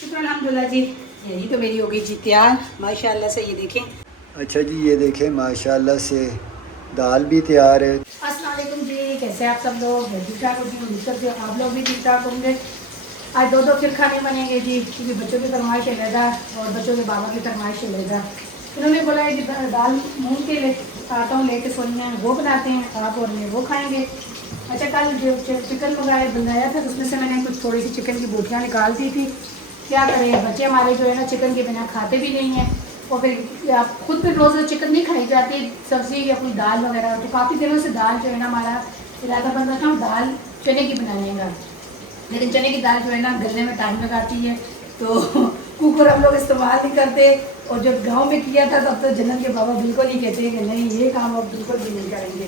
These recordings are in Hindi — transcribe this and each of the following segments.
शुक्र अल्हम्दुलिल्लाह जी। यही तो मेरी हो गई जी तैयार माशाल्लाह से। ये देखें। अच्छा जी, ये देखें माशाल्लाह से दाल भी तैयार है। अस्सलाम वालेकुम जी, कैसे आप सब लोग? मैं ठीक ठाक होती हूँ, उम्मीद करती हूँ आप लोग भी ठीक ठाक होंगे। आज दो फिर खाने बनेंगे जी, क्योंकि बच्चों की फरमाइश है लेदा और बच्चों के बाबा की फरमाइश है लेदा। इन्होंने बोला है कि दाल मूंग के आता हूँ लेके सोनी है, वो बनाते हैं आप और मैं वो खाएँगे। अच्छा, कल जो चिकन बनाया था उसमें से मैंने कुछ थोड़ी सी चिकन की बोटियाँ निकाल दी थी। क्या करें, बच्चे हमारे जो है ना चिकन के बिना खाते भी नहीं हैं। और फिर आप खुद भी रोज़ चिकन नहीं खाई जाती, सब्ज़ी या कोई दाल वगैरह। तो काफ़ी दिनों से दाल जो है ना हमारा इरादा बन रहा था दाल चने की बनाने का, लेकिन चने की दाल जो है ना गलने में टाइम लगाती है, तो कुकर हम लोग इस्तेमाल नहीं करते। और जब गांव में किया था तब तो जन्नत के बाबा बिल्कुल नहीं कहते कि नहीं ये काम आप बिल्कुल भी नहीं करेंगे।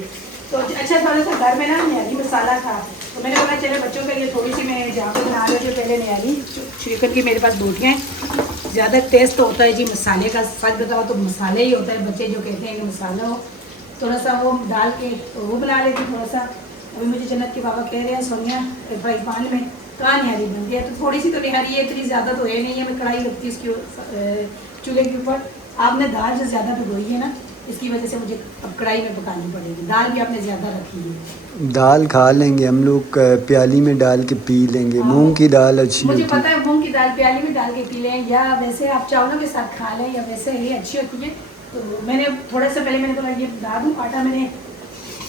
तो अच्छा, थोड़ा सा घर में ना न्यारी मसाला था, तो मैंने बोला चले बच्चों के लिए थोड़ी सी मैं जहाँ पे बना रही थी पहले न्यारी चिकन की मेरे पास बोटियाँ हैं। ज़्यादा टेस्ट तो होता है जी मसाले का, सच बताओ तो मसाले ही होता है। बच्चे जो कहते हैं कि मसाला हो, थोड़ा सा वो डाल के वो बना लेती थोड़ा सा। अभी मुझे जन्नत के बाबा कह रहे हैं सोनिया फ्राई पैन में कहाँ निहारी बनती है, तो थोड़ी सी तो निहारी है, इतनी ज़्यादा तो है नहीं है। मैं कढ़ाई रखती है उसकी चूल्हे के ऊपर। आपने दाल जो ज़्यादा भिगोई है ना, इसकी वजह से मुझे अब कढ़ाई में पकानी पड़ेगी। दाल भी आपने ज़्यादा रखी है। दाल खा लेंगे हम लोग, प्याली में डाल के पी लेंगे। हाँ, मूंग की दाल अच्छी मुझे होती पता है मूंग की दाल प्याली में डाल के पी लें, या वैसे आप चावलों के साथ खा लें, या वैसे ही अच्छी होती है। तो मैंने थोड़ा सा पहले मैंने बोला ये बता दूँ, आटा मैंने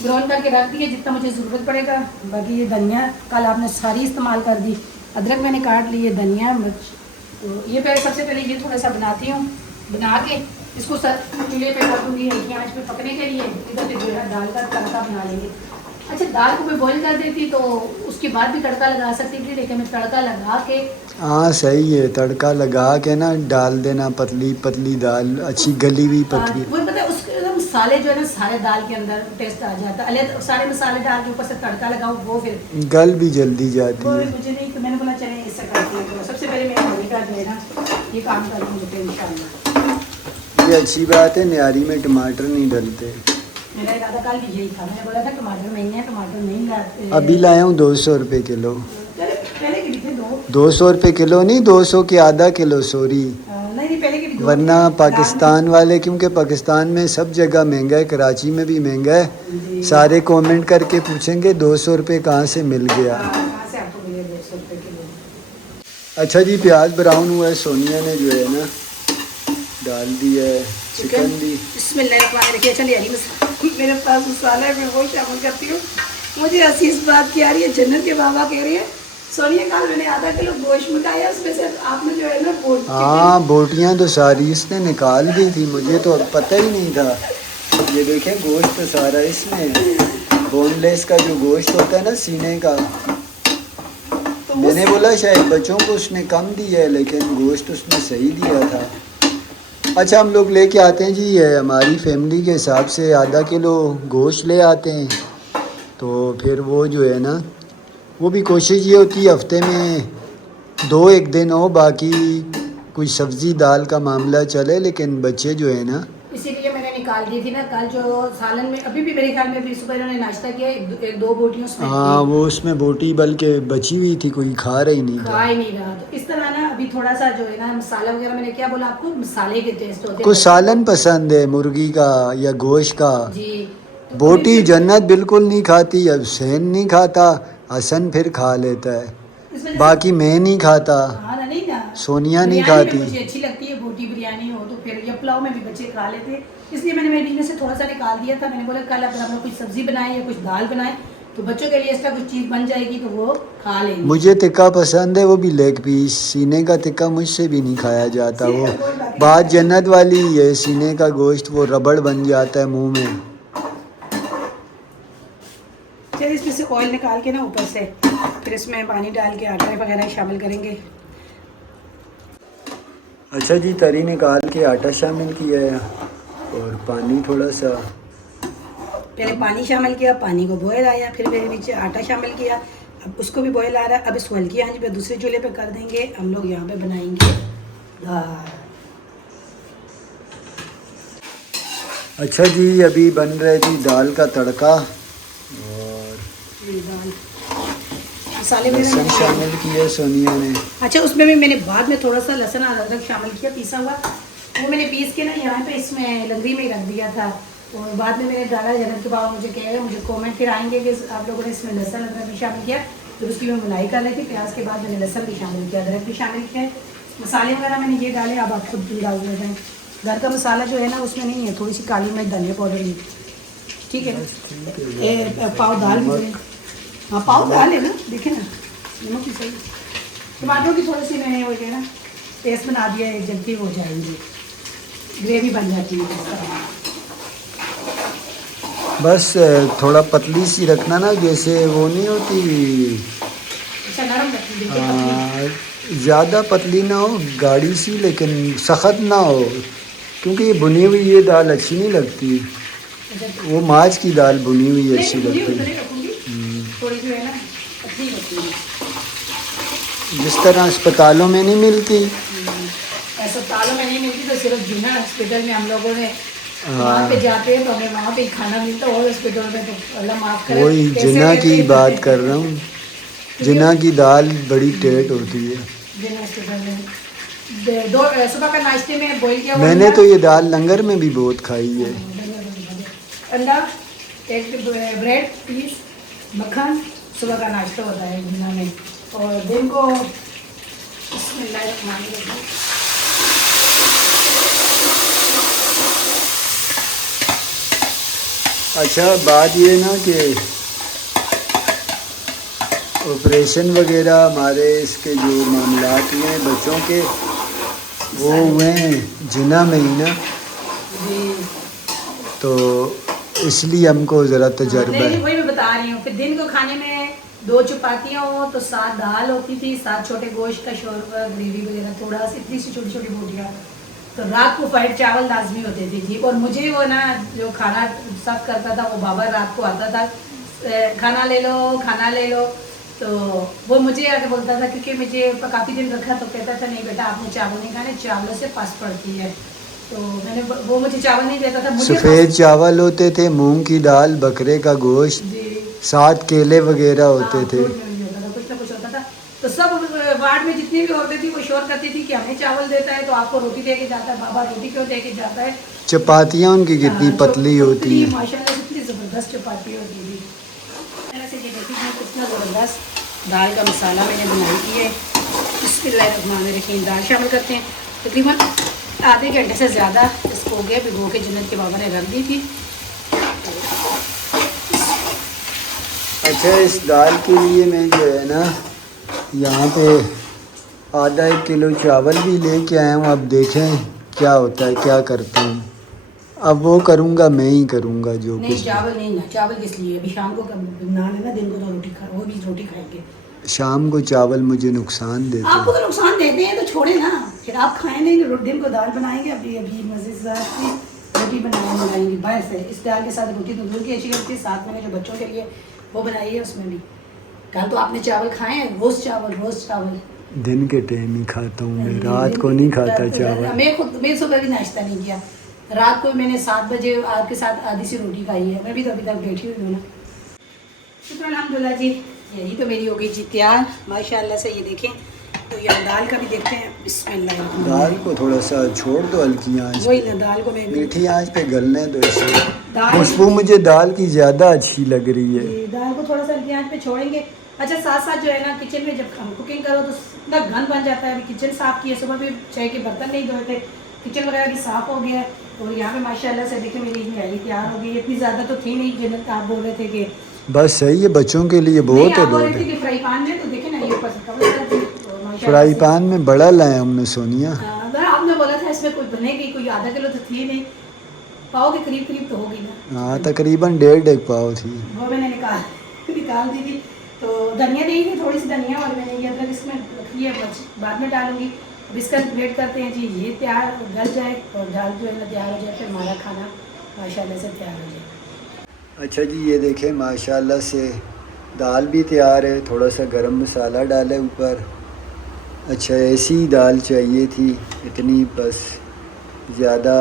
ग्राउंड करके रख दिया जितना मुझे ज़रूरत पड़ेगा। बाकी ये धनिया कल आपने सारी इस्तेमाल कर दी, अदरक मैंने काट ली है, धनिया मिर्च। तो ये पहले सबसे पहले ये थोड़ा सा बनाती हूँ, बना के इसको चूल्हे पे कर दूँगी हल्की आँच पे पकने के लिए। इधर से जो है दाल का तड़का बना लेंगे। अच्छा, दाल को मैं बॉईल कर देती तो उसके बाद भी तड़का लगा सकती थी, लेकिन मैं तड़का लगा के। हाँ सही है, तड़का लगा के ना डाल देना, पतली पतली दाल, अच्छी गली हुई पतली। वो पता है उसके ना मसाले जो है ना सारे दाल के अंदर टेस्ट आ जाता है, अलग सारे मसाले डाल के ऊपर से तड़का लगाओ, वो फिर गल भी जल्दी जाती वो है। मुझे नहीं। तो मैंने बोला चले इससे करते हैं। तो सबसे पहले मैं हल्दी का जो है ना ये काम कर लूँगी इंशाल्लाह। ये अच्छी बात है, न्यारी में टमाटर नहीं डलते। मेरा इरादा कल भी यही था, मैंने बोला था टमाटर नहीं है, टमाटर नहीं लाते। अभी लाया हूँ 200 रुपये किलो। पहले के भी थे 200 रुपये किलो नहीं, 200 के आधा किलो, सॉरी। नहीं, पहले के भी 2 वरना पाकिस्तान वाले, क्योंकि पाकिस्तान में सब जगह महंगा है, कराची में भी महंगा है। सारे कमेंट करके पूछेंगे 200 रुपये कहाँ से मिल गया। कहाँ से आपको मिले 200 रुपये किलो? अच्छा जी, प्याज ब्राउन हुआ है, सोनिया ने जो है ना डाल दी है चिकन भी। इसमें चलिए मेरे पास मसाला है, मैं वो शामिल करती हूँ। मुझे हंसी इस बात की आ रही है, जन्नत के बाबा कह रही है सोनिया कल मैंने आधा किलो गोश्त मंगाया, उसमें से आपने जो है ना हाँ, बोटियाँ तो सारी इसने निकाल दी थी, मुझे तो पता ही नहीं था। ये देखें गोश्त तो सारा इसमें, बोनलेस का जो गोश्त होता है ना सीने का। तो मैंने बोला शायद बच्चों को उसने कम दिया है, लेकिन गोश्त उसने सही दिया था। अच्छा, हम लोग लेके आते हैं जी, ये हमारी फैमिली के हिसाब से आधा किलो गोश्त ले आते हैं। तो फिर वो जो है ना, वो भी कोशिश ये होती है हफ्ते में 2-1 दिन हो, बाकी कोई सब्ज़ी दाल का मामला चले, लेकिन बच्चे जो है ना, इसीलिए मैंने निकाल दी थी ना कल जो सालन में। अभी भी मेरे ख्याल में भी सुबह इन्होंने नाश्ता किया, एक दो बोटियों उसमें हाँ वो उसमें बोटी बल्कि बची हुई थी, कोई खा रही नहीं खा था। ही नहीं रहा। तो इस तरह ना अभी थोड़ा सा जो है ना मसाला वगैरह, मैंने क्या बोला आपको, मसाले के टेस्ट होते हैं कुछ सालन पसंद है मुर्गी का या गोश्त का। जी। तो बोटी जन्नत बिल्कुल नहीं खाती, अब हुसैन नहीं खाता, हसन फिर खा लेता है, इस वजह से बाकी मैं नहीं खाता, हाँ ना, नहीं ना, सोनिया नहीं बिरयानी में खाती। मुझे अच्छी लगती है बोटी बिरयानी हो तो, फिर या पुलाव में भी बच्चे खा लेते हैं, इसलिए मैंने मेरे बीच से थोड़ा सा निकाल दिया था। मैंने बोला कल अगर हम लोग कुछ सब्जी बनाए या कुछ दाल बनाए तो बच्चों के लिए एक्स्ट्रा कुछ चीज़ बन जाएगी तो वो खा लेंगे। मुझे टिक्का पसंद है, वो भी लेग पीस। सीने का टिक्का मुझसे भी नहीं खाया जाता। वो कोई बात नहीं। बात जन्नत वाली है, सीने का गोश्त वो रबड़ बन जाता है मुंह में। चलिए इसमें से ऑयल निकाल के ना ऊपर से फिर इसमें पानी डाल के आटा वगैरह शामिल करेंगे। अच्छा जी, तरी निकाल के आटा शामिल किया है और पानी थोड़ा सा, पहले पानी शामिल किया, पानी को बॉयल आया, फिर मेरे नीचे आटा शामिल किया, अब उसको भी बॉयल आ रहा है। अब इसको हल्की आंच पे दूसरे चूल्हे पे कर देंगे। हम लोग यहाँ पे बनाएंगे दाल। अच्छा जी, अभी बन रहा है जी दाल का तड़का। और ये दाल मसाले में लहसुन मैंने शामिल किया सोनिया ने। अच्छा, उसमें भी मैंने बाद में थोड़ा सा लहसुन और अदरक शामिल किया, पीसा हुआ। वो मैंने पीस के ना यहाँ पे इसमें लंगड़ी में ही रख दिया था, और बाद में मैंने डाला। जन्नत के बाबा मुझे कहेगा, मुझे कमेंट फिर आएंगे कि आप लोगों ने इसमें लहसुन अदरक भी शामिल किया। फिर उसकी मैं बुनाई कर रही थी, प्याज के बाद मैंने लहसुन भी शामिल किया, अदरक भी शामिल किया। मसाले वगैरह मैंने ये डाले, अब आप खुद डाल देते हैं। घर का मसाला जो है ना उसमें नहीं है, थोड़ी सी काली मिर्च, धनिया पाउडर भी, ठीक है। पाव दाल भी, हाँ पाव दाल है ना, देखे ना नमक भी सही। टमाटरों की थोड़ी सी मैंने वो ना पेस्ट बना दिया है, जल्दी हो जाएंगी, ग्रेवी बन जाती है इस तरह। बस थोड़ा पतली सी रखना ना, जैसे वो नहीं होती, अच्छा नरम रखनी, बिल्कुल पतली। ज़्यादा पतली ना हो, गाढ़ी सी, लेकिन सख्त ना हो, क्योंकि ये भुनी हुई ये दाल अच्छी नहीं लगती। अच्छा, वो माछ की दाल भुनी हुई नहीं, अच्छी भुनी हुई लगती तो है। नहीं रखूंगी, थोड़ी जो है ना पतली रखती है, जिस तरह अस्पतालों में नहीं मिलती। अस्पतालों में नहीं मिलती तो सिर्फ जिना हॉस्पिटल में हम लोगों ने वहाँ पे हाँ, जाते हैं तो हमें वहाँ पे ही खाना मिलता है, और हॉस्पिटल में तो अल्लाह माफ़ करे वही कैसे जिना देते की हैं। बात कर रहा हूँ। जिना की दाल बड़ी टेट होती है। जिना हॉस्पिटल में दो सुबह का नाश्ते में बॉईल किया हुआ मैंने अंडा, तो ये दाल लंगर में भी बहुत खाई है। अंडा, एक ब्रेड पीस, मक्खन, सुबह का नाश्ता होता है जिना में। और दिन को अच्छा, बात ये ना कि ऑपरेशन वगैरह हमारे इसके जो मामलात हुए हैं बच्चों के, वो हुए हैं जिना में ही ना, तो इसलिए हमको ज़रा तजर्बा नहीं, है। वही मैं बता रही हूँ। फिर दिन को खाने में 2 चपातियाँ हो तो 7 दाल होती थी, 7 छोटे गोश्त का शोरबा, ग्रेवी वगैरह थोड़ा सा, इतनी सी छोटी छोटी बोटियाँ। तो रात को फाइट चावल लाजमी होते थे जी। और मुझे वो ना जो खाना सब करता था वो बाबा रात को आता था, खाना ले लो, खाना ले लो। तो वो मुझे आके बोलता था, क्योंकि मुझे काफ़ी दिन रखा, तो कहता था नहीं बेटा आपने चावल नहीं खाने, चावलों से पस पड़ती है। तो मैंने वो मुझे चावल नहीं देता था, मुझे सफ़ेद चावल होते थे, मूंग की दाल, बकरे का गोश्त, जी 7 केले वगैरह होते हाँ, थे। फ्रूट में भी होता था, कुछ ना कुछ होता था। तो सब वार्ड में जितनी भी औरतें थी वो शोर करती थी कि हमें चावल देता है तो आपको रोटी दे के जाता है, बाबा रोटी क्यों दे के जाता है। चपातियाँ उनकी कितनी हाँ, पतली होती हैं। माशाल्लाह कितनी ज़बरदस्त चपाती होती थी। ऐसे ये देखिए कितना ज़बरदस्त दाल का मसाला मैंने बनाई की है। बिस्मिल्लाहिर्रहमानिर्रहीम। दाल शामिल करते हैं। तकरीबन आधे घंटे से ज़्यादा इसको हो गया भिगो के, जन्नत के बाबा ने रख दी थी। अच्छा, इस दाल के लिए मैं जो है ना यहाँ पे आधा 1 किलो चावल भी लेके आया हूँ। अब देखें क्या होता है, क्या करता हूँ। अब वो करूँगा, मैं ही करूँगा जो नहीं कुछ। चावल नहीं ना, चावल किस लिए, अभी शाम को नान है ना, दिन को तो रोटी खा, वो भी रोटी खाएंगे। शाम को चावल मुझे नुकसान देते आपको हैं। तो नुकसान देते हैं तो छोड़े ना, फिर आप खाए नहीं, दिन को दाल बनाएंगे। अभी अभी मज़ेदार की रोटी बनाएंगे बाहर से। इस दाल के साथ रोटी तंदूर की अच्छी लगती है, साथ मैंने जो बच्चों के लिए वो बनाई है उसमें भी। कल तो आपने चावल खाए हैं, रोज़ चावल। दिन के टाइम ही खाता हूँ मैं, रात को नहीं खाता चावल। मैं सुबह भी नाश्ता नहीं किया, रात को मैंने 7 बजे आपके साथ आधी सी रोटी खाई है। मैं भी तो अभी तक बैठी हुई हूँ ना। शुक्र अल्हम्दुलिल्लाह जी। यही तो मेरी हो गई जी तैयार माशाल्लाह से। ये देखें, तो यहाँ दाल का भी देखते हैं। बिस्मिल्लाह। दाल को थोड़ा सा छोड़ दो हल्की आंच वही पे, ना, दाल को मैं मीठी आंच पे गलने दो इसे। दाल खुशबू मुझे दाल की ज़्यादा अच्छी लग रही है। ये दाल को थोड़ा सा हल्की आंच पे छोड़ेंगे। अच्छा, साथ साथ जो है ना किचन में जब हम कुकिंग करो तो इतना घन बन जाता है। अभी किचन साफ़ किया, सुबह भी चाय के बर्तन नहीं धोए थे, किचन वगैरह भी साफ़ हो गया है। और यहाँ पे माशाल्लाह से देखिए मेरी न्यारी तैयार हो गई। इतनी ज़्यादा तो थी नहीं, जन्नत आप बोल रहे थे कि बस सही है, बच्चों के लिए नहीं, बहुत है आप बोल लोग। रहे थे कि फ्राई पैन में, तो देखे ना ये ऊपर से कवर कर दी, तो माशाल्लाह फ्राई से। पैन में बड़ा लाया हमने सोनिया। अगर आपने बोला था इसमें कोई बनेगी, कोई आधा किलो तो थी नहीं, पाव के करीब तो होगी ना। हाँ, तकरीबन 1.5 पाव थी। वो मैंने निकाल दी थी। तो धनिया दी थी, थोड़ी सी धनिया, और मैंने ये अदरक इसमें रखी है, बाद में डालूंगी। अब इसका वेट करते हैं जी, ये तैयार गल जाए और दाल जो है ना तैयार हो जाए, फिर हमारा खाना माशाल्लाह से तैयार हो जाए। अच्छा जी, ये देखें माशाल्लाह से दाल भी तैयार है। थोड़ा सा गरम मसाला डाले ऊपर। अच्छा, ऐसी दाल चाहिए थी, इतनी बस, ज़्यादा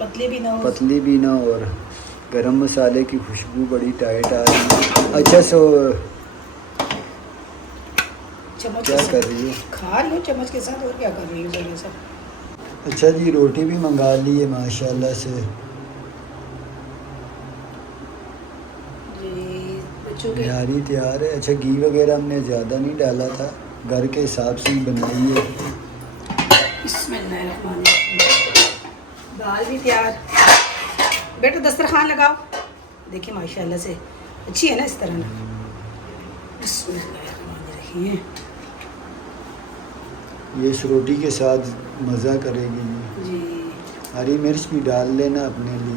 पतली भी ना हो। पतली भी ना, और गरम मसाले की खुशबू बड़ी टाइट आ रही है। अच्छा, सो चम्मच क्या के कर साथ रही हो? खा रही हूँ चम्मच के साथ, और क्या कर रही हूँ जरा सा। अच्छा जी, रोटी भी मंगा ली है माशाल्लाह से। जी बच्चों के निहारी तैयार है। अच्छा, घी वगैरह हमने ज़्यादा नहीं डाला था, घर के हिसाब से ही बनाई है। बिस्मिल्लाहिर्रहमानिर्रहीम। दाल भी तैयार। बेटा दस्तरखान लगाओ। देखिए माशाल्लाह से अच्छी है ना इस तरह ना। बिस्मिल्लाहिर्रहमानिर्रहीम। ये इस रोटी के साथ मज़ा करेगी। जी हरी मिर्च भी डाल लेना अपने लिए।